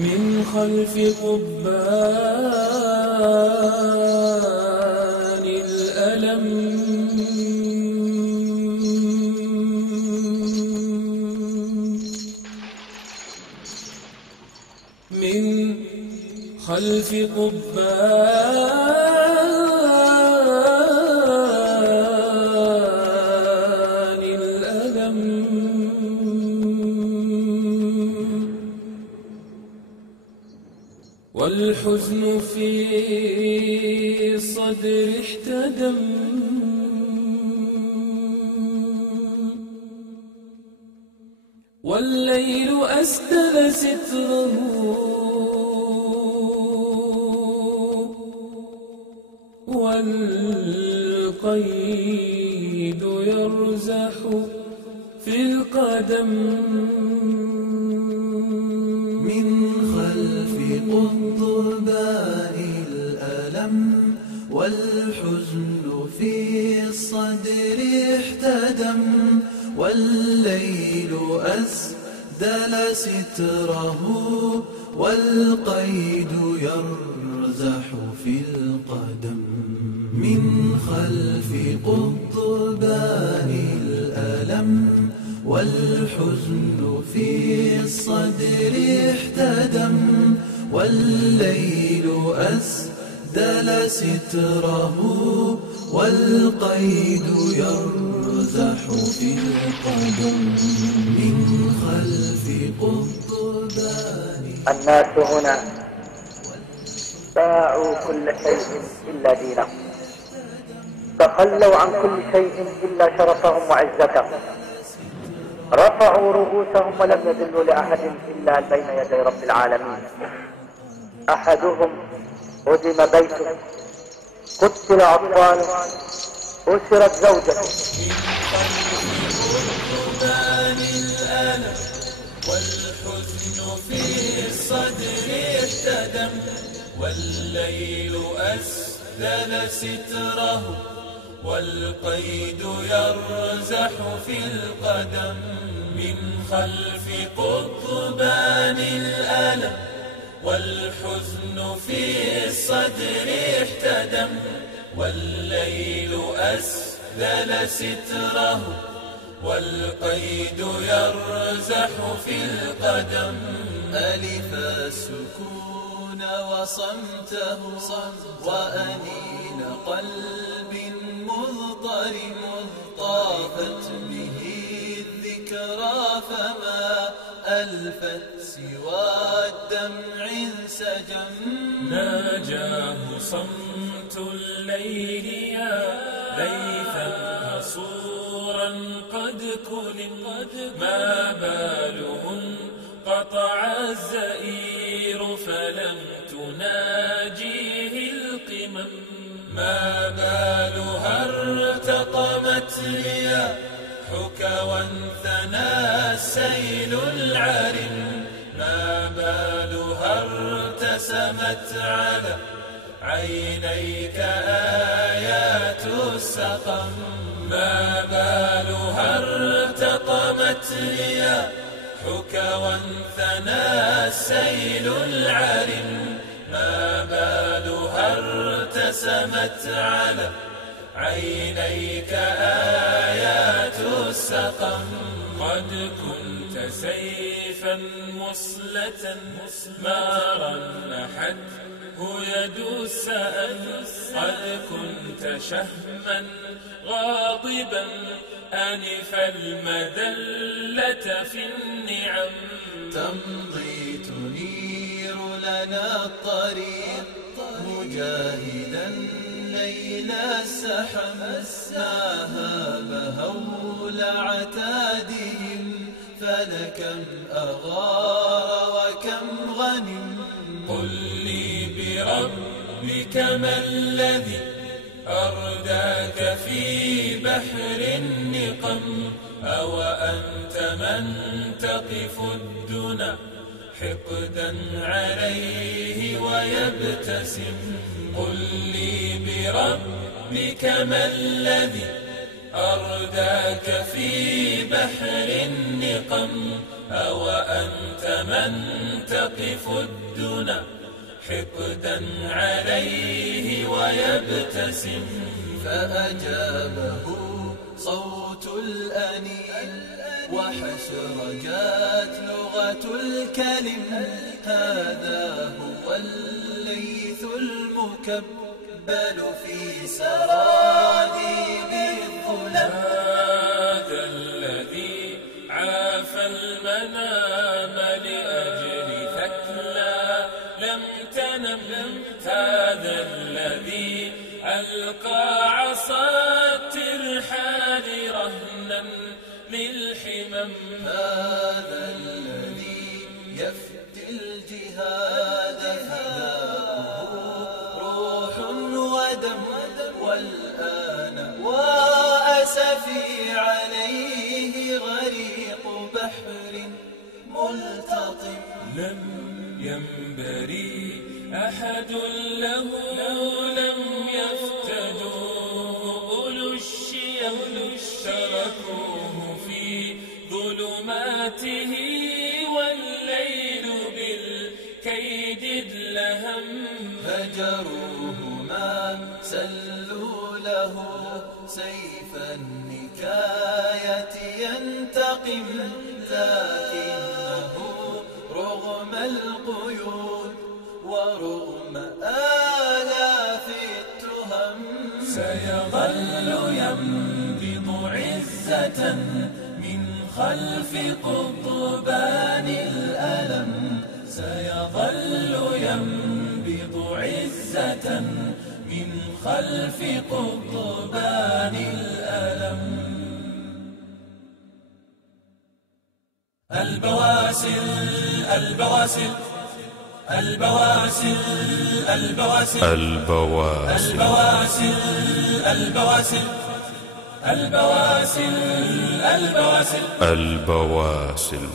من خلف قضبان الألم من خلف قضبان الألم والحزن في الصدر احتدم والليل أسدل ستره والقيد يرزح في القدم من خلف قضبان الألم والحزن في الصدر احتدم والليل أسدل ستره والقيد يرزح في القدم من خلف قضبان الألم والحزن في الصدر احتدم والليل أسدل ستره والقيد يرزح في القدم من خلف قضبان. الناس هنا باعوا كل شيء إلا دينهم، تخلوا عن كل شيء إلا شرفهم وعزتهم، رفعوا رؤوسهم ولم يذلوا لأحد إلا بين يدي رب العالمين. أحدهم هدم بيته، قتل أطفاله، أسرت زوجته. والحزن في الصدر احتدم والليل أسدل ستره والقيد يرزح في القدم من خلف قضبان الألم والحزن في الصدر احتدم والليل أسدل ستره والقيد يرزح في القدم. ألف السكون وصمته وأنين قلب مضطرم طافت به الذكرى فما ألفت سوى الدمع انسجم. ناجاه صمت الليل يا ليثا حصورا قد كلم ما باله انقطع الزئير فلم تناجيه القمم. ما بالها ارتطمت رياحك وانثنى السيل العرم. ما بالها ارتسمت على عينيك آيات السقم. ما بالها ارتطمت رياحك وانثنى السيل العرم. ما بالها ارتسمت على عينيك آيات السقم. قد كنت سيفا مصلة ما رنحته يد السأل. قد كنت شهما غاضبا أنف المذلة في النعم. تمضي تنير لنا الطريق مجاهدا ليل السحم. ما هاب هول عتادهم فلكم أغار وكم غنم. قل لي بربك ما الذي أرداك في بحر النقم. أو أنت من تقف الدنا حقدا عليه ويبتسم. قل لي بربك ما الذي أرداك في بحر النقم. أو أنت من تقف الدنا حقدا عليه ويبتسم؟ فأجابه صوت الأنين وحشرجات لغة الكلم. هذا هو الليث المكبل في سراديب الظلم. هذا الذي عافى المنام لأجل ثكلى لم تنم. هذا الذي ألقى عصا الترحال رهنا للحمم. هذا الذي يفدي الجهاد فداؤه روح ودم. والآن وأسفي عليه غريق بحر ملتطم. لم ينبري أحد له لم يفتدوا أولو الشيم تركوه في ظلماته والليل بالكيد ادلهم. هجروه ما سلوا له سيف النكاية ينتقم. لكنه رغم القيود ورغم آلاف التهم سيظل ينبض عزة من خلف قضبان الألم. سيظل ينبض عزة من خلف قضبان الألم. البواسل البواسل البواسل البواسل البواسل البواسل البواسل البواسل البواسل.